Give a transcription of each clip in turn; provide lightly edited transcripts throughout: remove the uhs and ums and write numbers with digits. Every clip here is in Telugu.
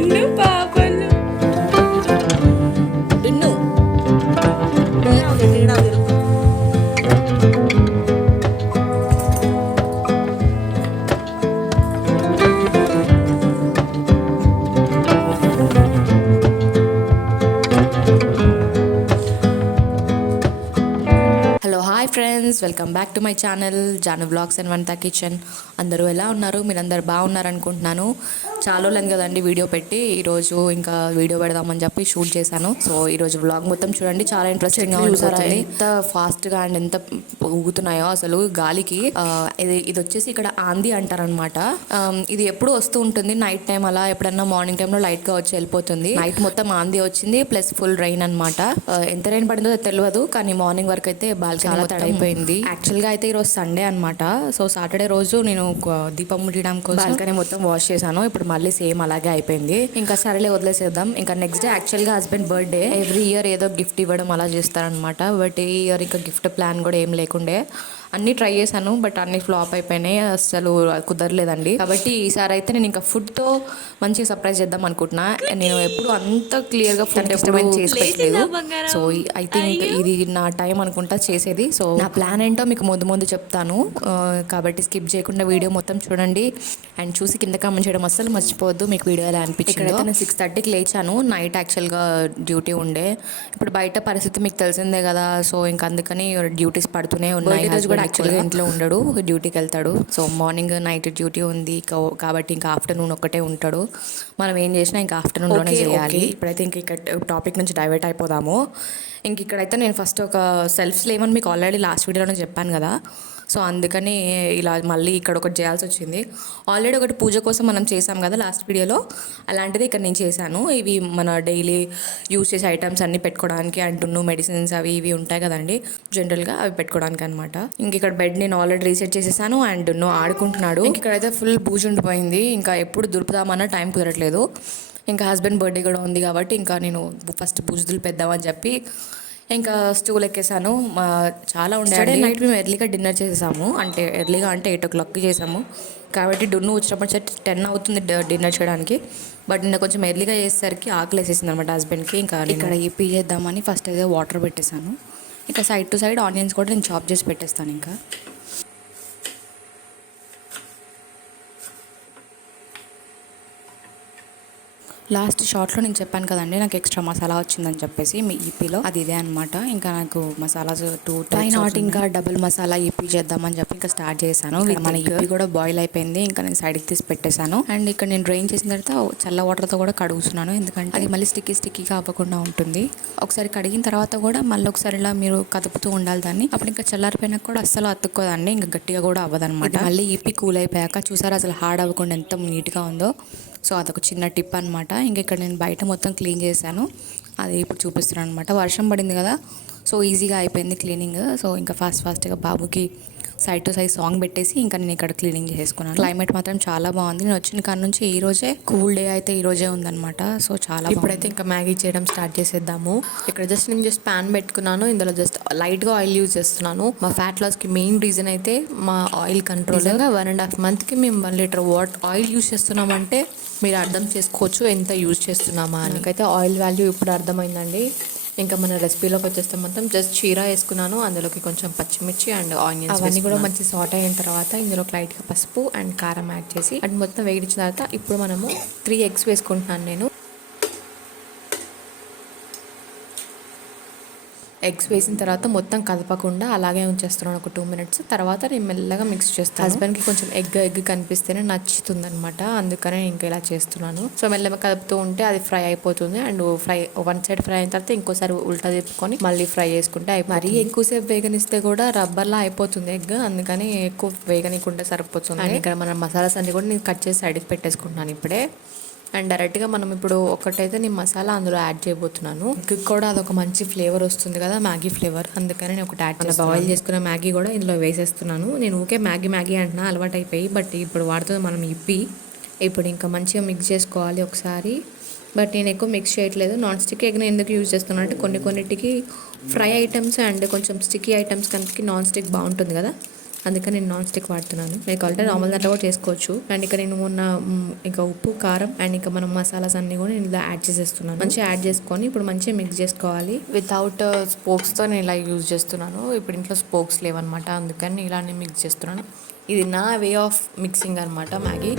డున్ను పాపలు డున్ను hello hi friends, welcome back to my channel Janu vlogs and వంట కిచెన్. అందరూ ఎలా ఉన్నారు? మీరందరూ బాగున్నారు అనుకుంటున్నాను. చాలా రోజులు కదండి వీడియో పెట్టి, ఈరోజు ఇంకా వీడియో పెడదామని చెప్పి షూట్ చేశాను. సో ఈరోజు వ్లాగ్ మొత్తం చూడండి, చాలా ఇంట్రెస్టింగ్గా ఉంటుంది. ఎంత ఫాస్ట్గా అండ్ ఎంత ఊగుతున్నాయో అసలు గాలికి. ఇది వచ్చేసి ఇక్కడ ఆంది అంటారనమాట. ఇది ఎప్పుడు వస్తూ ఉంటుంది నైట్ టైం, అలా ఎప్పుడన్నా మార్నింగ్ టైంలో లైట్గా వచ్చి వెళ్ళిపోతుంది. నైట్ మొత్తం ఆంది వచ్చింది, ప్లస్ ఫుల్ రైన్ అనమాట. ఎంత రైన్ పడిందో తెలియదు, కానీ మార్నింగ్ వరకు అయితే చాలా తడైపోయింది. యాక్చువల్గా అయితే ఈరోజు సండే అనమాట. సో సాటర్డే రోజు నేను దీపం ముట్టడం కోసం బాల్కనీ మొత్తం వాష్ చేశాను. ఇప్పుడు మళ్ళీ సేమ్ అలాగే అయిపోయింది. ఇంకా సరేలే వదిలేసేద్దాం. ఇంకా నెక్స్ట్ డే యాక్చువల్గా హస్బెండ్ బర్త్డే. ఎవ్రీ ఇయర్ ఏదో గిఫ్ట్ ఇవ్వడం అలా చేస్తారనమాట. బట్ ఈ ఇయర్ ఇంకా గిఫ్ట్ ప్లాన్ కూడా ఏం లేకుండే. అన్నీ ట్రై చేశాను, బట్ అన్ని ఫ్లాప్ అయిపోయినాయి, అసలు కుదరలేదండి. కాబట్టి ఈసారి అయితే నేను ఇంకా ఫుడ్తో మంచిగా సర్ప్రైజ్ చేద్దాం అనుకుంటున్నా. నేను ఎప్పుడు అంత క్లియర్గా ఫుడ్ ఎప్పుడు చేసి పెట్టలేదు. సో ఐ థింక్ ఇది నా టైం అనుకుంటా చేసేది. సో నా ప్లాన్ ఏంటో మీకు ముందు చెప్తాను. కాబట్టి స్కిప్ చేయకుండా వీడియో మొత్తం చూడండి. అండ్ చూసి కింద కామెంట్ చేయడం అస్సలు మర్చిపోవద్దు మీకు వీడియో ఎలా అనిపించింది. ఇక్కడైతే నేను 6:30కి లేచాను. నైట్ యాక్చువల్గా డ్యూటీ ఉండే. ఇప్పుడు బయట పరిస్థితి మీకు తెలిసిందే కదా. సో ఇంకా అందుకని డ్యూటీస్ పడుతూనే ఉన్నాయి. యాక్చువల్గా ఇంట్లో ఉండడు, డ్యూటీకి వెళ్తాడు. సో మార్నింగ్ నైట్ డ్యూటీ ఉంది కాబట్టి ఇంకా ఆఫ్టర్నూన్ ఒక్కటే ఉంటాడు. మనం ఏం చేసినా ఇంకా ఆఫ్టర్నూన్లోనే చేయాలి. ఇప్పుడైతే ఇంక ఇక్కడ టాపిక్ నుంచి డైవర్ట్ అయిపోదాము. ఇంక ఇక్కడైతే నేను ఫస్ట్ ఒక సెల్ఫ్ స్లేవ్ మీకు ఆల్రెడీ లాస్ట్ వీడియోలో చెప్పాను కదా. సో అందుకని ఇలా మళ్ళీ ఇక్కడ ఒకటి చేయాల్సి వచ్చింది. ఆల్రెడీ ఒకటి పూజ కోసం మనం చేసాం కదా లాస్ట్ వీడియోలో, అలాంటిది ఇక్కడ నేను చేశాను. ఇవి మన డైలీ యూజ్ చేసే ఐటమ్స్ అన్నీ పెట్టుకోవడానికి, అంటున్నాను మెడిసిన్స్ అవి ఇవి ఉంటాయి కదండి జనరల్గా, అవి పెట్టుకోవడానికి అనమాట. ఇంక ఇక్కడ బెడ్ నేను ఆల్రెడీ రీసెట్ చేసేసాను. అండ్ ఆడుకుంటున్నాడు. ఇక్కడైతే ఫుల్ పూజ ఉండిపోయింది. ఇంకా ఎప్పుడు దులుపుదామన్నా టైం కుదరట్లేదు. ఇంకా హస్బెండ్ బర్త్డే కూడా ఉంది కాబట్టి ఇంకా నేను ఫస్ట్ పూజలు పెద్దామని చెప్పి ఇంకా స్టూల్ ఎక్కేసాను. చాలా ఉండే. నైట్ మేము ఎర్లీగా డిన్నర్ చేసేసాము. అంటే ఎర్లీగా అంటే 8 o'clockకి చేసాము. కాబట్టి డున్ను వచ్చినప్పుడు 10 అవుతుంది డిన్నర్ చేయడానికి. బట్ నిన్న కొంచెం ఎర్లీగా చేసేసరికి ఆకలి వేసేసింది అనమాట హస్బెండ్కి. ఇంకా ఇక్కడ ఈపీ చేద్దామని ఫస్ట్ అయితే వాటర్ పెట్టేశాను. ఇంకా సైడ్ టు సైడ్ ఆనియన్స్ కూడా నేను చాప్ చేసి పెట్టేస్తాను. ఇంకా లాస్ట్ షార్ట్లో నేను చెప్పాను కదండి, నాకు ఎక్స్ట్రా మసాలా వచ్చిందని చెప్పేసి మీ ఈపీలో, అది ఇదే అనమాట. ఇంకా నాకు మసాలాస్ 2 నాట్ ఇంకా డబుల్ మసాలా ఈపీ చేద్దామని చెప్పి ఇంకా స్టార్ట్ చేశాను. మన ఈపీ కూడా బాయిల్ అయిపోయింది. ఇంకా నేను సైడ్కి తీసి పెట్టేశాను. అండ్ ఇక్కడ నేను డ్రైన్ చేసిన తర్వాత చల్ల వాటర్తో కూడా కడుగుతున్నాను, ఎందుకంటే అది మళ్ళీ స్టిక్కీగా అవ్వకుండా ఉంటుంది. ఒకసారి కడిగిన తర్వాత కూడా మళ్ళీ ఒకసారి ఇలా మీరు కదుపుతూ ఉండాలి దాన్ని. అప్పుడు ఇంకా చల్లారిపోయినా కూడా అస్సలు అతుక్కోదండి, ఇంకా గట్టిగా కూడా అవ్వదన్నమాట. మళ్ళీ ఈపీ కూల్ అయిపోయాక చూసారా అసలు హార్డ్ అవ్వకుండా ఎంత నీట్గా ఉందో. సో అదొక చిన్న టిప్ అనమాట. ఇంక ఇక్కడ నేను బయట మొత్తం క్లీన్ చేశాను, అది ఇప్పుడు చూపిస్తున్నాను అనమాట. వర్షం పడింది కదా, సో ఈజీగా అయిపోయింది క్లీనింగ్. సో ఇంకా ఫాస్ట్గా బాబుకి సైడ్ టు సైడ్ సాంగ్ పెట్టేసి ఇంకా నేను ఇక్కడ క్లీనింగ్ చేసుకున్నాను. క్లైమేట్ మాత్రం చాలా బాగుంది. నేను వచ్చిన కాడ నుంచి ఈ రోజే కూల్ డే అయితే ఈ రోజే ఉందన్నమాట. సో చాలా ఇప్పుడైతే ఇంకా మ్యాగీ చేయడం స్టార్ట్ చేసేద్దాము. ఇక్కడ నేను ప్యాన్ పెట్టుకున్నాను. ఇందులో జస్ట్ లైట్గా ఆయిల్ యూజ్ చేస్తున్నాను. మా ఫ్యాట్ లాస్కి మెయిన్ రీజన్ అయితే మా ఆయిల్ కంట్రోల్. 1.5 monthకి మేము 1 liter ఆయిల్ యూజ్ చేస్తున్నామంటే మీరు అర్థం చేసుకోవచ్చు ఎంత యూజ్ చేస్తున్నామా అని. నాకైతే ఆయిల్ వాల్యూ ఇప్పుడు అర్థమైందండి. ఇంకా మన రెసిపీలోకి వచ్చేస్తే మొత్తం జస్ట్ చీరా వేసుకున్నాను. అందులోకి కొంచెం పచ్చిమిర్చి అండ్ ఆనియన్స్ అవన్నీ కూడా మంచి సాట్ అయిన తర్వాత ఇందులోకి లైట్గా పసుపు అండ్ కారం యాడ్ చేసి అండ్ మొత్తం వేగించిన తర్వాత ఇప్పుడు మనము 3 eggs వేసుకుంటున్నాను నేను. ఎగ్స్ వేసిన తర్వాత మొత్తం కదపకుండా అలాగే ఉంచేస్తున్నాను ఒక 2 minutes. తర్వాత నేను మెల్లగా మిక్స్ చేస్తాను. హస్బెండ్కి కొంచెం ఎగ్ కనిపిస్తేనే నచ్చుతుంది అనమాట, అందుకనే ఇంకా ఇలా చేస్తున్నాను. సో మెల్లగా కదుపుతూ ఉంటే అది ఫ్రై అయిపోతుంది. అండ్ వన్ సైడ్ ఫ్రై అయిన తర్వాత ఇంకోసారి ఉల్టా తిప్పుకొని మళ్ళీ ఫ్రై చేసుకుంటే మరీ ఎక్కువసేపు వేగనిస్తే కూడా రబ్బర్లా అయిపోతుంది ఎగ్, అందుకని ఎక్కువ వేగనికుంటే సరిపోతుంది. అండ్ ఇక్కడ మన మసాలాస్ అన్ని కూడా నేను కట్ చేసి సైడ్కి పెట్టేసుకుంటున్నాను ఇప్పుడే. అండ్ డైరెక్ట్గా మనం ఇప్పుడు ఒకటైతే నేను మసాలా అందులో యాడ్ చేయబోతున్నాను. ఎగ్ కూడా అదొక మంచి ఫ్లేవర్ వస్తుంది కదా, మ్యాగీ ఫ్లేవర్, అందుకని నేను ఒకటి యాడ్ చేస్తాను. బాయిల్ చేసుకున్న మ్యాగీ కూడా ఇందులో వేసేస్తున్నాను. నేను ఊకే మ్యాగీ అంటున్నా అలవాటు అయిపోయి, బట్ ఇప్పుడు వాడుతుంది మనం ఇప్పి. ఇప్పుడు ఇంకా మంచిగా మిక్స్ చేసుకోవాలి ఒకసారి. బట్ నేను ఎక్కువ మిక్స్ చేయట్లేదు. నాన్ స్టిక్ ఎగ్ నేను ఎందుకు యూజ్ చేస్తున్నాను అంటే కొన్నిటికి ఫ్రై ఐటమ్స్ అండ్ కొంచెం స్టిక్కీ ఐటమ్స్ కనుక నాన్ స్టిక్ బాగుంటుంది కదా, అందుకని నేను నాన్ స్టిక్ వాడుతున్నాను. మీరు కావాలంటే నార్మల్ దాంట్లో కూడా చేసుకోవచ్చు. అండ్ ఇక్కడ నేను మొన్న ఇంకా ఉప్పు, కారం అండ్ ఇంకా మనం మసాలాస్ అన్ని కూడా నేను ఇలా యాడ్ చేసేస్తున్నాను. మంచిగా యాడ్ చేసుకొని ఇప్పుడు మంచిగా మిక్స్ చేసుకోవాలి. వితౌట్ స్పోక్స్తో నేను ఇలా యూజ్ చేస్తున్నాను. ఇప్పుడు ఇంట్లో స్పోక్స్ లేవన్నమాట, అందుకని ఇలానే మిక్స్ చేస్తున్నాను. ఇది నా వే ఆఫ్ మిక్సింగ్ అనమాట Maggi.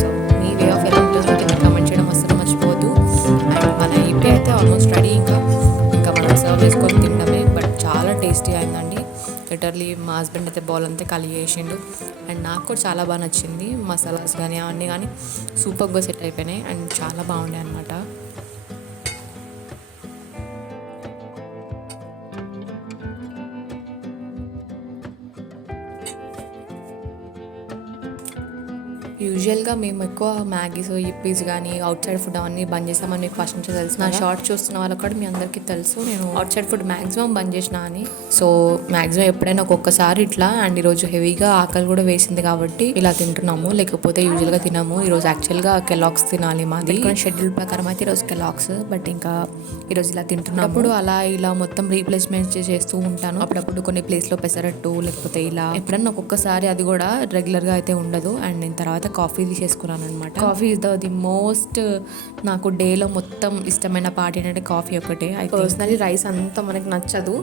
So me way of ఎలా ఉంటుందో కింద కామెంట్ చేయడం అసలు మర్చిపోవద్దు. అండ్ మన ఇప్పి అయితే ఆల్మోస్ట్ రెడీ. ఇంకా మనం సర్వ్ చేసుకొని తినడమే. బట్ చాలా టేస్టీ అయిందండి. లిటర్లీ మా హస్బెండ్ అయితే బౌల్ అంతా ఖాళీ చేసిండు. అండ్ నాకు కూడా చాలా బాగా నచ్చింది. మసాలాస్ కానీ అవన్నీ కానీ సూపర్గా సెట్ అయిపోయినాయి అండ్ చాలా బాగుండే అనమాట. యూజువల్గా మేము ఎక్కువ మ్యాగీస్, ఇప్పీస్ కానీ అవుట్ సైడ్ ఫుడ్ అవన్నీ బంద్ చేస్తామని మీకు ఫస్ట్ నుంచి తెలుసు. నా షార్ట్ చూస్తున్న వాళ్ళకి కూడా మీ అందరికీ తెలుసు నేను అవుట్ సైడ్ ఫుడ్ మ్యాక్సిమం బంద్ చేసిన అని. సో మ్యాక్సిమం ఎప్పుడైనా ఒక్కొక్కసారి ఇట్లా. అండ్ ఈరోజు హెవీగా ఆకలి కూడా వేసింది కాబట్టి ఇలా తింటున్నాము, లేకపోతే యూజువల్గా తినము. ఈరోజు యాక్చువల్గా కెలాక్స్ తినాలి, మాది షెడ్యూల్ ప్రకారం అయితే ఈరోజు కెలాక్స్. బట్ ఇంకా ఈరోజు ఇలా తింటున్నాం. అప్పుడు అలా ఇలా మొత్తం రీప్లేస్మెంట్ చేస్తూ ఉంటాను. అప్పుడప్పుడు కొన్ని ప్లేస్లో పెసరట్టు, లేకపోతే ఇలా ఎప్పుడన్నా ఒక్కొక్కసారి, అది కూడా రెగ్యులర్గా అయితే ఉండదు. అండ్ నేను తర్వాత కాఫీ తీసుకున్నాను అనమాట. కాఫీ ఇస్ ది మోస్ట్ నాకు డేలో మొత్తం ఇష్టమైన పార్ట్ ఏంటంటే కాఫీ ఒకటే. పర్సనలీ రైస్ అంతా మనకి నచ్చదు,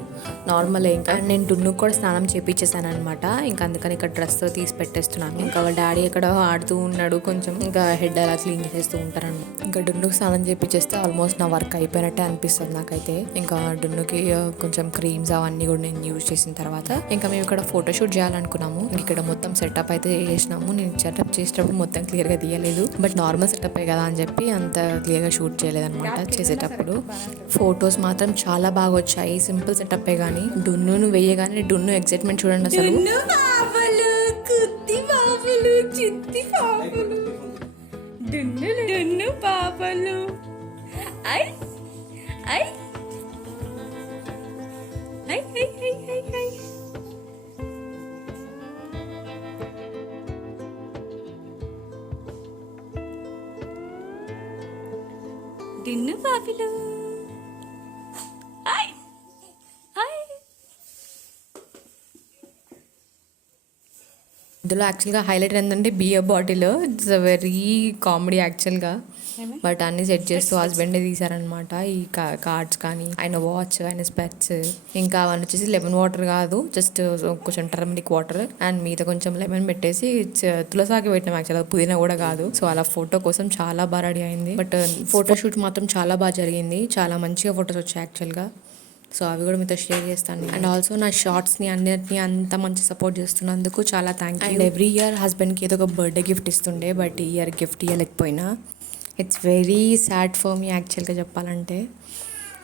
నార్మలే. ఇంకా నేను డున్ను కూడా స్నానం చేపించేసాను అనమాట. ఇంకా అందుకని ఇక్కడ డ్రెస్ తీసి పెట్టేస్తున్నాను. ఇంకా వాళ్ళ డాడీ ఎక్కడ ఆడుతూ ఉన్నాడు, కొంచెం ఇంకా హెడ్ అలా క్లీన్ చేసేస్తూ ఉంటారని. ఇంకా డున్నుకి స్నానం చేపించేస్తే ఆల్మోస్ట్ నా వర్క్ అయిపోయినట్టే అనిపిస్తుంది నాకైతే. ఇంకా డున్నుకి కొంచెం క్రీమ్స్ అవన్నీ కూడా నేను యూజ్ చేసిన తర్వాత ఇంకా మేము ఇక్కడ ఫోటోషూట్ చేయాలనుకున్నాము. ఇక్కడ మొత్తం సెటప్ అయితే చేసినాము. నేను సెటప్ చేసేటప్పుడు మొత్తం క్లియర్గా తీయలేదు, బట్ నార్మల్ సెటప్ కదా అని చెప్పి అంత క్లియర్గా షూట్ చేయలేదన్నమాట. చేసేటప్పుడు ఫొటోస్ మాత్రం చాలా బాగా వచ్చాయి. సింపుల్ సెటప్ కానీ డున్నును వేయగానే డున్ను ఎక్సైట్మెంట్ చూడండి అసలు. డున్ను పాపలు ఐ ఐ ఐ ఐ ఐ ఐ ఐ డున్ను పాపలు ఐ ఐ. ఇందులో యాక్చువల్గా హైలైట్ ఏంటంటే beer bottle. It's a very comedy యాక్చువల్గా. బట్ అన్ని సెట్ చేస్తూ హస్బెండే తీసారనమాట. ఈ కార్డ్స్ కానీ, ఆయన వాచ్, ఆయన స్పెట్స్, ఇంకా అవన్నీ వచ్చేసి లెమన్ వాటర్ కాదు, జస్ట్ కొంచెం టర్మరిక్ వాటర్ అండ్ మీద కొంచెం లెమన్ పెట్టేసి తులసాకి పెట్టినాం. యాక్చువల్గా పుదీనా కూడా కాదు. సో అలా ఫోటో కోసం చాలా బాగా రెడీ అయింది. బట్ ఫోటోషూట్ మాత్రం చాలా బాగా జరిగింది. చాలా మంచిగా ఫొటోస్ వచ్చాయి యాక్చువల్గా. సో అవి కూడా మీతో షేర్ చేస్తాను. అండ్ ఆల్సో నా షార్ట్స్ని అన్నిటిని అంత మంచి సపోర్ట్ చేస్తున్నందుకు చాలా thank you. And every year హస్బెండ్కి ఏదో ఒక బర్త్డే గిఫ్ట్ ఇస్తుండే, బట్ ఈ ఇయర్ గిఫ్ట్ ఇవ్వలేకపోయినా. It's very sad for me యాక్చువల్గా చెప్పాలంటే.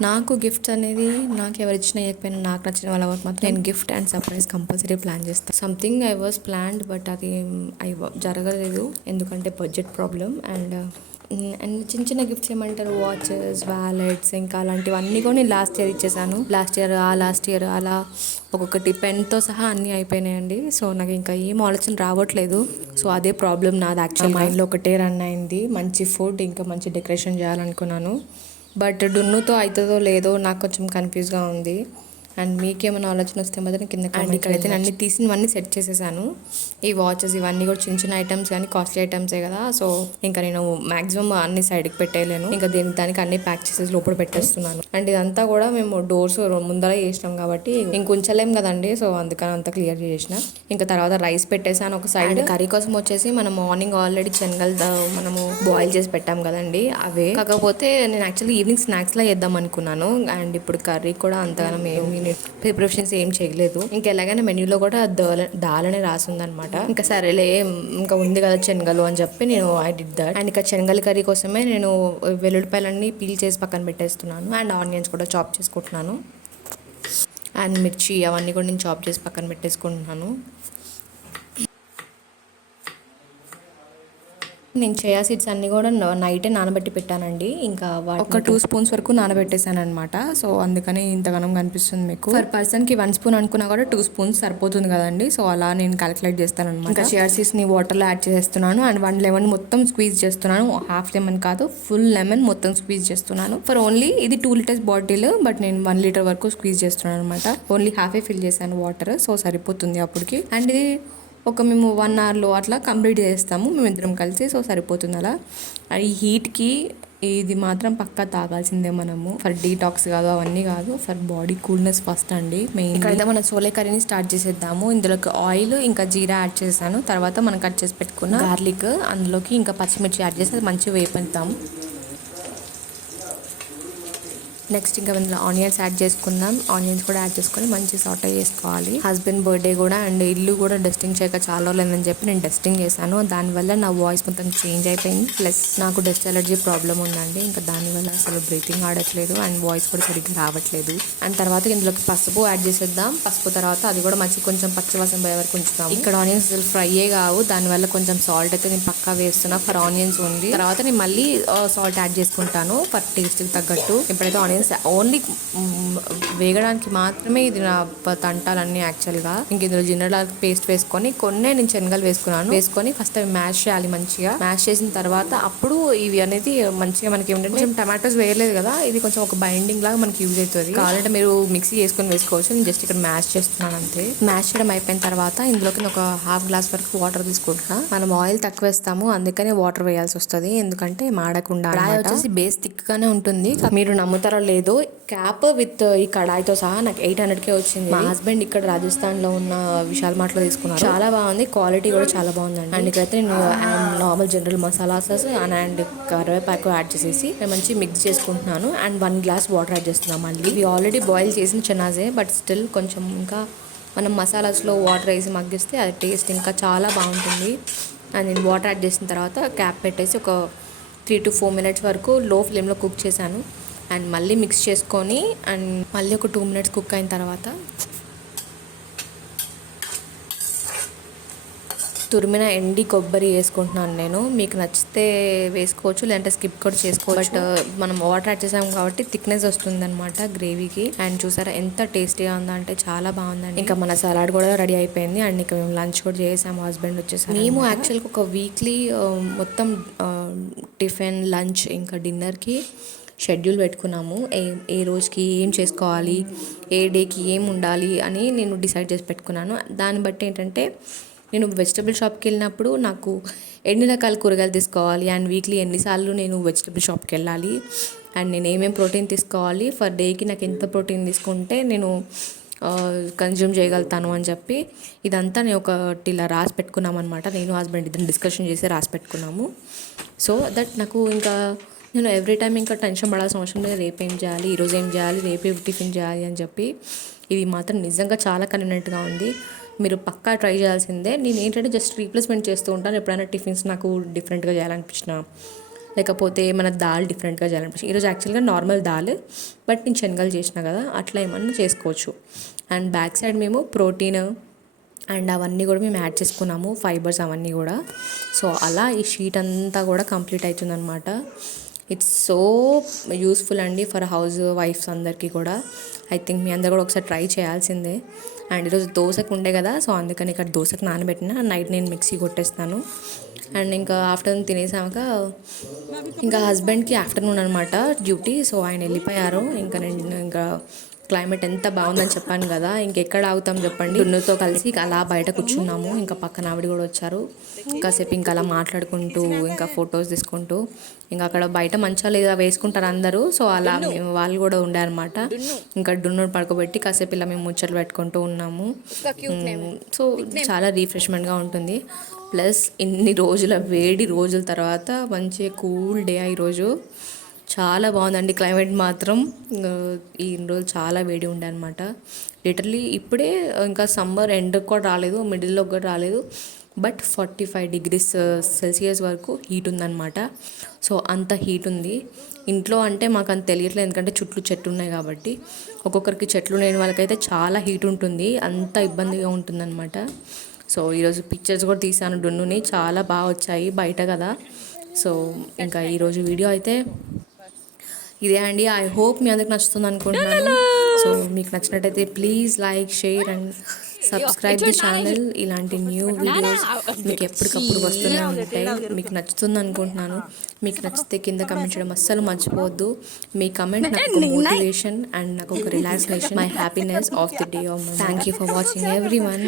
నాకు గిఫ్ట్స్ అనేది నాకు ఎవరు ఇచ్చినా ఇవ్వకపోయినా నాకు నచ్చిన వాళ్ళ వరకు మాత్రం నేను gift and surprise compulsory plan చేస్తాను. Something I was planned, but అది జరగలేదు ఎందుకంటే బడ్జెట్ ప్రాబ్లం. అండ్ చిన్న చిన్న గిఫ్ట్స్ ఏమంటారు, వాచెస్, వ్యాలెట్స్, ఇంకా అలాంటివన్నీ కూడా నేను లాస్ట్ ఇయర్ ఇచ్చేసాను. లాస్ట్ ఇయర్ అలా ఒక్కొక్కటి పెన్తో సహా అన్నీ అయిపోయినాయండి. సో నాకు ఇంకా ఏం ఆలోచన రావట్లేదు. సో అదే ప్రాబ్లం నాది యాక్చువల్. మైండ్లో ఒకటే రన్ అయింది, మంచి ఫుడ్ ఇంకా మంచి డెకరేషన్ చేయాలనుకున్నాను. బట్ డున్నుతో అవుతుందో లేదో నాకు కొంచెం కన్ఫ్యూజ్గా ఉంది. అండ్ మీకేమైనా ఆలోచన వస్తే మాత్రం కింద కామెంట్. ఇక్కడైతే అన్ని తీసినవన్నీ సెట్ చేసేసాను. ఈ వాచెస్ ఇవన్నీ కూడా చిన్న చిన్న ఐటమ్స్ కానీ కాస్ట్లీ ఐటమ్సే కదా. సో ఇంకా నేను మాక్సిమం అన్ని సైడ్కి పెట్టేయలేను. ఇంకా దానికి అన్ని ప్యాక్ చేసేసి లోపల పెట్టేస్తున్నాను. అండ్ ఇదంతా కూడా మేము డోర్స్ ముందర చేసినాం కాబట్టి ఇంకొంచలేం కదండి. సో అందుకని అంతా క్లియర్ చేసిన. ఇంకా తర్వాత రైస్ పెట్టేసాను ఒక సైడ్. కర్రీ కోసం వచ్చేసి మనం మార్నింగ్ ఆల్రెడీ శనగలు మనము బాయిల్ చేసి పెట్టాం కదండి, అవే. కాకపోతే నేను యాక్చువల్లీ ఈవినింగ్ స్నాక్స్ లా చేద్దాం అనుకున్నాను. అండ్ ఇప్పుడు కర్రీ కూడా అంతగానం ఏమి ప్రిపరేషన్స్ ఏం చేయలేదు. ఇంకా ఎలాగైనా మెన్యూలో కూడా దాల్ అనే రాసిందనమాట. ఇంకా సరేలే ఇంకా ఉంది కదా శనగలు అని చెప్పి నేను ఐ డిడ్ దట్. అండ్ ఇంకా శనగల కర్రీ కోసమే నేను వెల్లుల్లిపాయలన్నీ పీల్ చేసి పక్కన పెట్టేస్తున్నాను. అండ్ ఆనియన్స్ కూడా చాప్ చేసుకుంటున్నాను. అండ్ మిర్చి అవన్నీ కూడా నేను చాప్ చేసి పక్కన పెట్టేసుకుంటున్నాను. నేను చియా సీడ్స్ అన్నీ కూడా నైటే నానబెట్టి పెట్టానండి. ఇంకా ఒక 2 స్పూన్స్ వరకు నానబెట్టేసాను అనమాట. సో అందుకని ఇంతగానం కనిపిస్తుంది మీకు. పర్ పర్సన్కి 1 స్పూన్ అనుకున్నా కూడా 2 స్పూన్స్ సరిపోతుంది కదండి. సో అలా నేను క్యాలిక్యులేట్ చేస్తాను అనమాట. ఇంకా చియా సీడ్స్ని వాటర్లో యాడ్ చేస్తున్నాను అండ్ 1 లెమన్ మొత్తం స్క్వీజ్ చేస్తున్నాను. హాఫ్ లెమన్ కాదు, ఫుల్ లెమన్ మొత్తం స్క్వీజ్ చేస్తున్నాను. ఫర్ ఓన్లీ ఇది 2 లీటర్స్ బాటిల్, బట్ నేను 1 లీటర్ వరకు స్క్వీజ్ చేస్తున్నాను అనమాట. ఓన్లీ హాఫే ఫిల్ చేశాను వాటర్, సో సరిపోతుంది అప్పటికి. అండ్ ఇది మేము 1 అవర్లో అట్లా కంప్లీట్ చేస్తాము మేమిద్దరం కలిసి. సో సరిపోతుంది అలా. ఈ హీట్కి ఇది మాత్రం పక్కా తాగాల్సిందే మనము. ఫర్ డీటాక్స్ కాదు, అవన్నీ కాదు, ఫర్ బాడీ కూల్నెస్ ఫస్ట్ అండి మెయిన్. ఇక్కడైతే మన చోలే కర్రీని స్టార్ట్ చేసేద్దాము. ఇందులోకి ఆయిల్ ఇంకా జీరా యాడ్ చేశాను. తర్వాత మనం కట్ చేసి పెట్టుకున్న గార్లిక్, అందులోకి ఇంకా పచ్చిమిర్చి యాడ్ చేసి అది మంచిగా వేపుతాం. నెక్స్ట్ ఇంకా ఇందులో ఆనియన్స్ యాడ్ చేసుకుందాం. ఆనియన్స్ కూడా యాడ్ చేసుకొని మంచి సాటే చేసుకోవాలి. హస్బెండ్ బర్త్డే కూడా అండ్ ఇల్లు కూడా డస్టింగ్ చేయక చాలా రోజులేదని చెప్పి నేను డస్టింగ్ చేశాను. దానివల్ల నా వాయిస్ మొత్తం చేంజ్ అయిపోయింది. ప్లస్ నాకు డస్ట్ ఎలర్జీ ప్రాబ్లం ఉందండి. ఇంకా దానివల్ల అసలు బ్రీతింగ్ ఆడట్లేదు అండ్ వాయిస్ కూడా సరిగ్గా రావట్లేదు. అండ్ తర్వాత ఇందులోకి పసుపు యాడ్ చేసేద్దాం. పసుపు తర్వాత అది కూడా మంచి కొంచెం పచ్చివాసన పోయే వరకు ఉంచుతాం. ఇక్కడ ఆనియన్స్ అసలు ఫ్రైయే కావు, దానివల్ల కొంచెం సాల్ట్ అయితే నేను పక్కా వేస్తున్నా ఫర్ ఆనియన్స్ ఉంది. తర్వాత నేను మళ్ళీ సాల్ట్ యాడ్ చేసుకుంటాను ఫర్ టేస్ట్కి తగ్గట్టు. ఇప్పుడైతే ఆనియన్స్ ఓన్లీ వేగడానికి మాత్రమే ఇది నా తంటాలన్నీ యాక్చువల్గా. ఇంక ఇందులో జింజర్ పేస్ట్ వేసుకొని నేను శనగలు వేసుకొని ఫస్ట్ అవి మ్యాష్ చేయాలి. మంచిగా మ్యాష్ చేసిన తర్వాత అప్పుడు ఇవి అనేది మంచిగా మనకి ఏమిటంటే కొంచెం టమాటోస్ వేయలేదు కదా, ఇది కొంచెం ఒక బైండింగ్ లాగా మనకి యూజ్ అవుతుంది. కావాలంటే మీరు మిక్సీ చేసుకొని వేసుకోవచ్చు. నేను జస్ట్ ఇక్కడ మ్యాష్ చేస్తున్నాను అంతే. మ్యాష్ చేయడం అయిపోయిన తర్వాత ఇందులోకి ఒక హాఫ్ గ్లాస్ వరకు వాటర్ తీసుకుంటున్నా. మనం ఆయిల్ తక్కువ వేస్తాము, అందుకని వాటర్ వేయాల్సి వస్తుంది. ఎందుకంటే మాడకుండా. వచ్చేసి బేస్ థిక్ గానే ఉంటుంది. మీరు నమ్ముతారో లేదో, క్యాప్ విత్ ఈ కడాయితో సహా నాకు 800కే వచ్చింది. మా హస్బెండ్ ఇక్కడ రాజస్థాన్ లో ఉన్న విశాల్ మార్ట్ లో తీసుకున్నారు. చాలా బాగుంది, క్వాలిటీ కూడా చాలా బాగుందండి. అండ్ ఇక్కడైతే నేను నార్మల్ జనరల్ మసాలాస్ అండ్ కరివేపాకు యాడ్ చేసేసి మంచి మిక్స్ చేసుకుంటున్నాను. అండ్ 1 గ్లాస్ వాటర్ యాడ్ చేస్తున్నాను. మళ్ళీ ఇవి ఆల్రెడీ బాయిల్ చేసిన చనాజే, బట్ స్టిల్ కొంచెం ఇంకా మనం మసాలాస్లో వాటర్ వేసి మగ్గిస్తే అది టేస్ట్ ఇంకా చాలా బాగుంటుంది. అండ్ నేను వాటర్ యాడ్ చేసిన తర్వాత క్యాప్ పెట్టేసి ఒక 3 to 4 మినిట్స్ వరకు లో ఫ్లేమ్లో కుక్ చేశాను. అండ్ మళ్ళీ మిక్స్ చేసుకొని అండ్ మళ్ళీ ఒక 2 మినిట్స్ కుక్ అయిన తర్వాత తురిమిన ఎండి కొబ్బరి వేసుకుంటున్నాను నేను. మీకు నచ్చితే వేసుకోవచ్చు, లేదంటే స్కిప్ కూడా చేసుకోవచ్చు. బట్ మనం వాటర్ యాడ్ చేసాం కాబట్టి థిక్నెస్ వస్తుంది అనమాట గ్రేవీకి. అండ్ చూసారా ఎంత టేస్టీగా ఉందంటే చాలా బాగుందండి. ఇంకా మన సలాడ్ కూడా రెడీ అయిపోయింది. అండ్ ఇంకా మేము లంచ్ కూడా చేసాము. హస్బెండ్ వచ్చేసారు. మేము యాక్చువల్గా ఒక వీక్లీ మొత్తం టిఫిన్, లంచ్ ఇంకా డిన్నర్కి షెడ్యూల్ పెట్టుకున్నాము. ఏ రోజుకి ఏం చేసుకోవాలి, ఏ డేకి ఏం ఉండాలి అని నేను డిసైడ్ చేసి పెట్టుకున్నాను. దాన్ని బట్టి ఏంటంటే నేను వెజిటబుల్ షాప్కి వెళ్ళినప్పుడు నాకు ఎన్ని రకాల కూరగాయలు తీసుకోవాలి అండ్ వీక్లీ ఎన్నిసార్లు నేను వెజిటబుల్ షాప్కి వెళ్ళాలి అండ్ నేను ఏమేమి ప్రోటీన్ తీసుకోవాలి, ఫర్ డేకి నాకు ఎంత ప్రోటీన్ తీసుకుంటే నేను కన్జ్యూమ్ చేయగలుగుతాను అని చెప్పి ఇదంతా నేను ఒకటి ఇలా రాసి పెట్టుకున్నాం అనమాట. నేను హస్బెండ్ ఇద్దరు డిస్కషన్ చేసి రాసి పెట్టుకున్నాము. సో దట్ నాకు ఇంకా నేను ఎవ్రీ టైం ఇంకా టెన్షన్ పడాల్సిన అవసరం లేదు. రేపు ఏం చేయాలి, ఈరోజు ఏం చేయాలి, రేపు టిఫిన్ చేయాలి అని చెప్పి. ఇది మాత్రం నిజంగా చాలా కన్వీనియంట్గా ఉంది. మీరు పక్కా ట్రై చేయాల్సిందే. నేను ఏంటంటే జస్ట్ రీప్లేస్మెంట్ చేస్తూ ఉంటాను. ఎప్పుడైనా టిఫిన్స్ నాకు డిఫరెంట్గా చేయాలనిపించిన, లేకపోతే మన దాల్ డిఫరెంట్గా చేయాలనిపించిన. ఈరోజు యాక్చువల్గా నార్మల్ దాల్, బట్ నేను శనగలు చేసిన కదా, అట్లా ఏమన్నా చేసుకోవచ్చు. అండ్ బ్యాక్ సైడ్ మేము ప్రోటీన్ అండ్ అవన్నీ కూడా మేము యాడ్ చేసుకున్నాము, ఫైబర్స్ అవన్నీ కూడా. సో అలా ఈ షీట్ అంతా కూడా కంప్లీట్ అవుతుందన్నమాట. ఇట్స్ సో యూస్ఫుల్ అండి ఫర్ హౌస్ వైఫ్స్ అందరికీ కూడా. ఐ థింక్ మీ అందరు కూడా ఒకసారి ట్రై చేయాల్సిందే. అండ్ ఈరోజు దోశకు ఉండే కదా, సో అందుకని ఇక్కడ దోశకు నానబెట్టిన నైట్ నేను మిక్సీ కొట్టేస్తాను. అండ్ ఇంకా ఆఫ్టర్నూన్ తినేసాక ఇంకా హస్బెండ్కి ఆఫ్టర్నూన్ అనమాట డ్యూటీ, సో ఆయన వెళ్ళిపోయారు. ఇంకా క్లైమేట్ ఎంత బాగుందని చెప్పాను కదా, ఇంకెక్కడ ఆగుతాం చెప్పండి. దున్నుతో కలిసి అలా బయట కూర్చున్నాము. ఇంకా పక్కన ఆవిడ కూడా వచ్చారు. కాసేపు ఇంకా అలా మాట్లాడుకుంటూ ఇంకా ఫొటోస్ తీసుకుంటూ ఇంకా అక్కడ బయట మంచాలు ఇలా వేసుకుంటారు అందరూ, సో అలా మేము వాళ్ళు కూడా ఉండే అనమాట. ఇంకా డున్ను పడుకోబెట్టి కాసేపు ఇలా మేము ముచ్చట్లు పెట్టుకుంటూ ఉన్నాము. సో చాలా రీఫ్రెష్మెంట్గా ఉంటుంది. ప్లస్ ఇన్ని రోజుల వేడి రోజుల తర్వాత మంచి కూల్ డే ఈరోజు. చాలా బాగుందండి క్లైమేట్ మాత్రం. ఈ రోజు చాలా వేడి ఉండే అనమాట. లిటరలీ ఇప్పుడే ఇంకా సమ్మర్ ఎండ్ కూడా రాలేదు, మిడిల్లో కూడా రాలేదు, బట్ 45 degrees సెల్సియస్ వరకు హీట్ ఉందన్నమాట. సో అంత హీట్ ఉంది ఇంట్లో. అంటే మాకు అంత తెలియట్లేదు, ఎందుకంటే చుట్టూ చెట్లు ఉన్నాయి కాబట్టి. ఒక్కొక్కరికి చెట్లు లేని వాళ్ళకైతే చాలా హీట్ ఉంటుంది, అంత ఇబ్బందిగా ఉంటుందన్నమాట. సో ఈరోజు పిక్చర్స్ కూడా తీసాను డున్నుని, చాలా బాగా వచ్చాయి. బయట కదా సో ఇంకా ఈరోజు వీడియో అయితే ఇదే అండి. ఐ హోప్ మీ అందరికి నచ్చుతుంది అనుకుంటున్నాను. సో మీకు నచ్చినట్టయితే please like, share and subscribe the channel. ఇలాంటి న్యూ వీడియోస్ మీకు ఎప్పటికప్పుడు వస్తూనే ఉంటాయి. మీకు నచ్చుతుంది అనుకుంటున్నాను. మీకు నచ్చితే కింద కమెంట్ చేయడం అస్సలు మర్చిపోవద్దు. మీ కమెంట్ నాకు మోటివేషన్ అండ్ నాకు ఒక relaxation, my happiness of the day of my. Thank you for watching everyone.